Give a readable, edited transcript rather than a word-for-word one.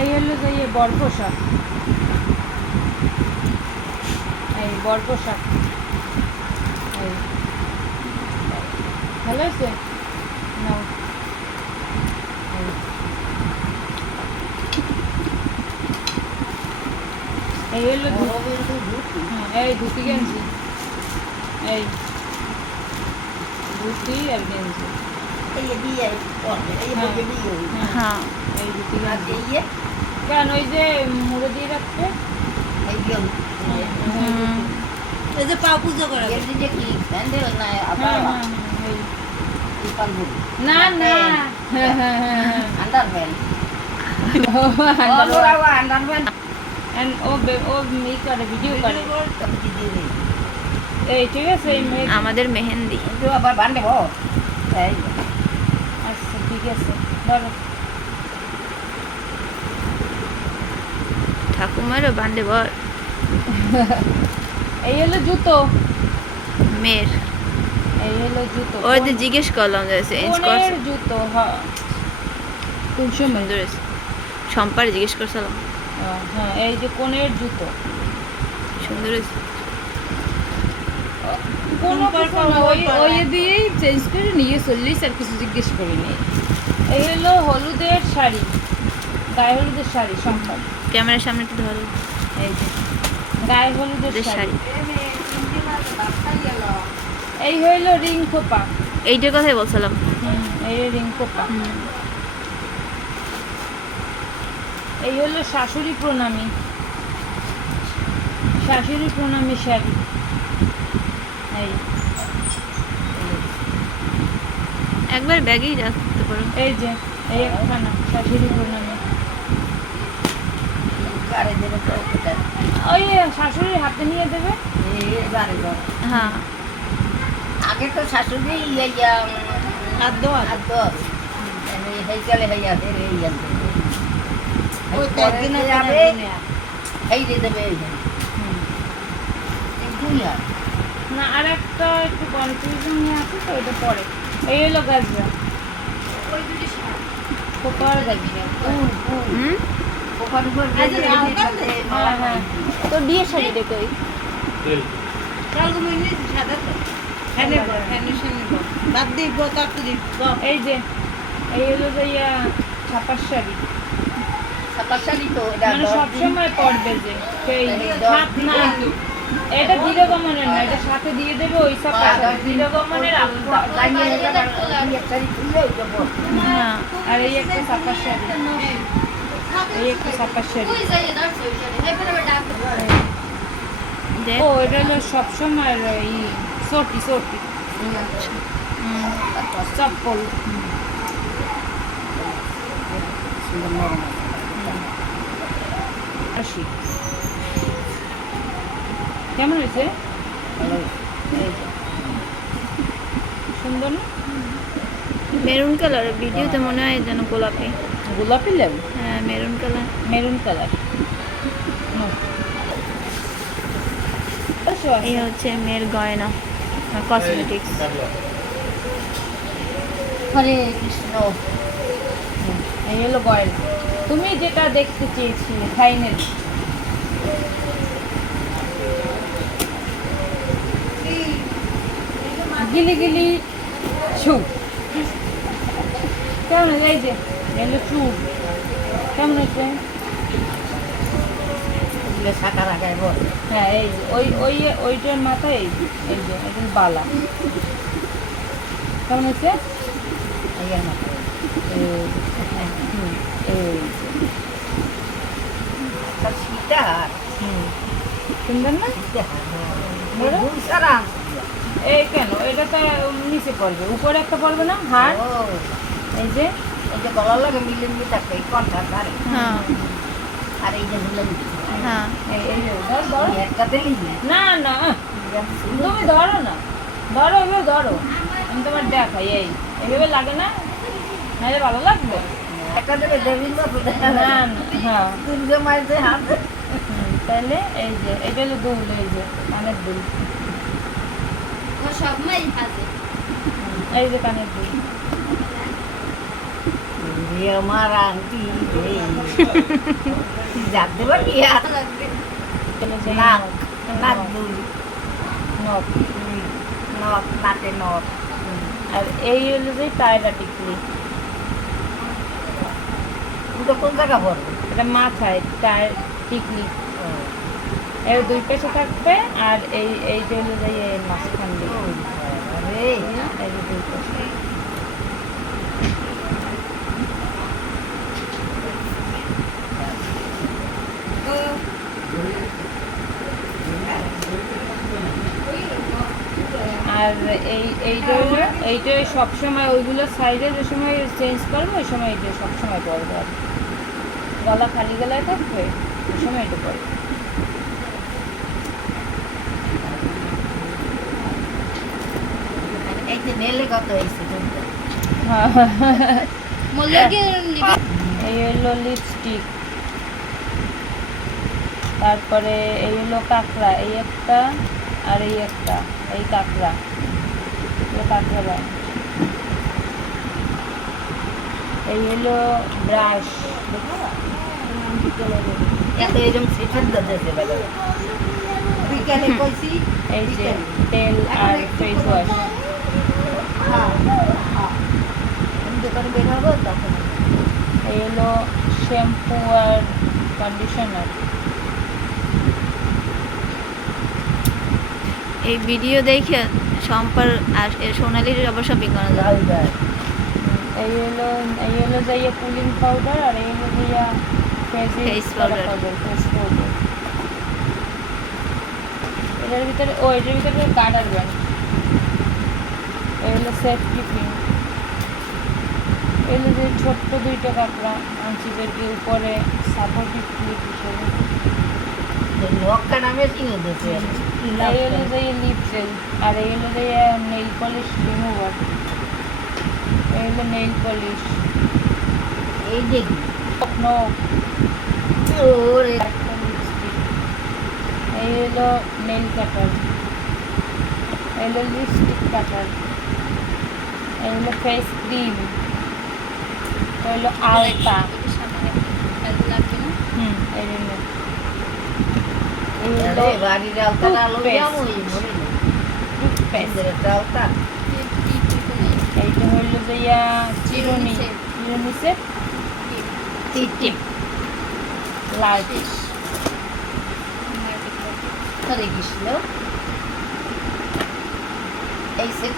এই হলো যে ইয়ে বর পোশাক, এই বর পোশাক, এই ভালো হয়েছে নাও। এই হলো এই ধুতি গেঞ্জি, এই ধুতি আর গেঞ্জি, এই দিয়ে হ্যাঁ এই ধুতি গেঞ্জি কেন ওই যে মুড়ে দিয়ে রাখতে, এই যে পা পুজো করা কি স্যান্ডেল না আবার না না আন্ডার প্যান্ট আন্ডার প্যান্ট ও ই করে ভিডিও করে এই ঠিক আছে এই আমাদের মেহেন্দি তো আবার বান্ধে হ এই আচ্ছা ঠিক আছে ধরো ঠাকুমারও বান্ধে বর। এই হলো জুতো মেয়ের এই হলো জুতো ওদের জিজ্ঞেস করলাম যে চেঞ্জ করছে কোনের জুতো হ্যাঁ খুব সুন্দর হয়েছে। সম্পারে জিজ্ঞেস করছিলাম হ্যাঁ এই যে কোনের জুতো সুন্দর হয়েছে। কোনো কিছু না, ওই দিয়েই চেঞ্জ করে নিয়ে চললেই আর কিছু জিজ্ঞেস করিনি। এই হলো হলুদের শাড়ি, গায়ে হলুদের শাড়ি সম্পদ, ক্যামেরার সামনে একটু ধরো। এই যে গায়ে হলুদের শাড়ি। এই হইলো রিং খোপা, এইটার কথাই বলছিলাম। এই রিং খোপা। এই হলো শাশুড়ি প্রণামী, শাশুড়ি প্রণামী শাড়ি। এই একবার ব্যাগেই রাখতে পারো। এই যে এই একখানা শাশুড়ি প্রণামী, ওই শাশুড়ির হাতে নিয়ে দেবে। হ্যাঁ আগে তো শাশুড়ি হাত হেইকালে হইয়া ফের না আর একটা একটু কনফিউশন আছে তো এটা পরে। এই হলো গাজরা, খোপার গাজরা। হুম হ্যাঁ হ্যাঁ তোর বিয়ের শাড়ি দেখো এই যে এই হলো যে ছাপার শাড়ি, মানে সবসময় পরবে যে সেই ছাপ না, এটা ধীরগমনের না, এটা সাথে দিয়ে দেবে ওই ছাপা শাড়ি ধীরগমনের আলাদা। হ্যাঁ আর এই একটা ছাপার শাড়ি, এই একটা ছাপার শাড়ি। দেখ ও এটা হলো সবসময় এই সর্টি সর্টি চপ্পল। আসি কেমন হয়েছে? সুন্দর না? মেরুন কালার, ভিডিওতে মনে হয় যেন গোলাপি। গোলাপি লেবু, হ্যাঁ মেরুন কালার। Maroon colour. এই হচ্ছে মেয়ের গয়না, কসমেটিক্স। হরে কৃষ্ণ। এই হলো গয়না, তুমি যেটা দেখতে চেয়েছিলে ফাইনালি। গিলি গিলি ছু কেমন হয়েছে? এই যে এলো চু কেমন হয়েছে? শাখা রাখায় বল হ্যাঁ এই যে ওইটার মাথায় এই যে এটা বালা কেমন হয়েছে? এই মাথা সুন্দর না? এই কেন এটা তো নিচে পড়বে, উপরে একটা পড়বে না হার। এই যে গলার লাগে মিলে মিলে থাকে এই কণ্ঠা ধারে হ্যাঁ আর এই যে ঝুলে হ্যাঁ এই যে ধর একটাতে নিয়ে না না তুমি ধরো না, ধরো এভাবে ধরো, আমি তোমার দেখাই এইভাবে লাগে না, নাহলে ভালো লাগবে। একটা থেকে দেবীর মতো না না হ্যাঁ দুর্গা মায়ের হাত তাহলে এই যে এটা হলো দুল, এই যে কানের দুল, সব মাই আছে। এই যে কানের দুল। রে আমার আংটি রে জানতে পারি আর এগুলো যে নাক নাক দুল নখ। নখ নাকে নখ আর এই হলো যে টায়রা টিকলি, দুটো কোন জায়গা পড়বে এটা মাথায় টায় টিকলি, এর দুই পাশে থাকবে আর এই যে হলো যে এই মাঝখান দিয়ে রে এই যে দুই পাশে। আর এইটা সবসময় ওইগুলো সাইডে যে সময় চেঞ্জ করবো ওই সময় এইটা সবসময় পরবে আর গলা খালি গলায় থাকবে ওই সময় এটা পরবে। এই যে নেলে কত হয়েছে এই হলো লিপস্টিক, তারপরে এই হলো কাঁকড়া, এই একটা আর এই একটা, এই কাঁকড়া, কাঁকড়া বান। এই হলো ব্রাশ, এত এরকম সিফাত দিতে পারে বিকেলে কইছি এই যে তেল আর ফেস ওয়াশ। আমি দোকানে বের হবো তখন এই হলো শ্যাম্পু আর কন্ডিশনার। এই ভিডিও দেখে সম্পার আর সোনালির আবার শপিং করা যায়। এই হলো যাইয়া কুলিং পাউডার আর এই হলো যাইয়া Face powder. Face powder. এটার ভিতরে গার্ডার ব্যান্ড। এই হলো সেফটি পিন। এই হলো যে ছোট্ট দুইটা কাঁকড়া আনসিদেরকে উপরে সাপোর্টিভ ক্লিপ হিসেবে। লক্কা নামে চিনে দিতে এই হলো যে লিপ জেল আর এই হলো যে নেইল পলিশ রিমুভার। এই হলো নেইল পলিশ। এই দেখি নখ, ওরে একটা লিপস্টিক। এই হলো নেইল কাটার। এই হলো লিপস্টিক কাটার। এই হলো ফেস ক্রিম। এই হলো আলতা। এই জন্য এই হলো আরে বাড়ির আলতাটা লইয়া মই মরে টুথপেস্ট। আলতা এইটা হইলো যে চিরুনি সেট টিপ লাইট। হরে কৃষ্ণ এই সেট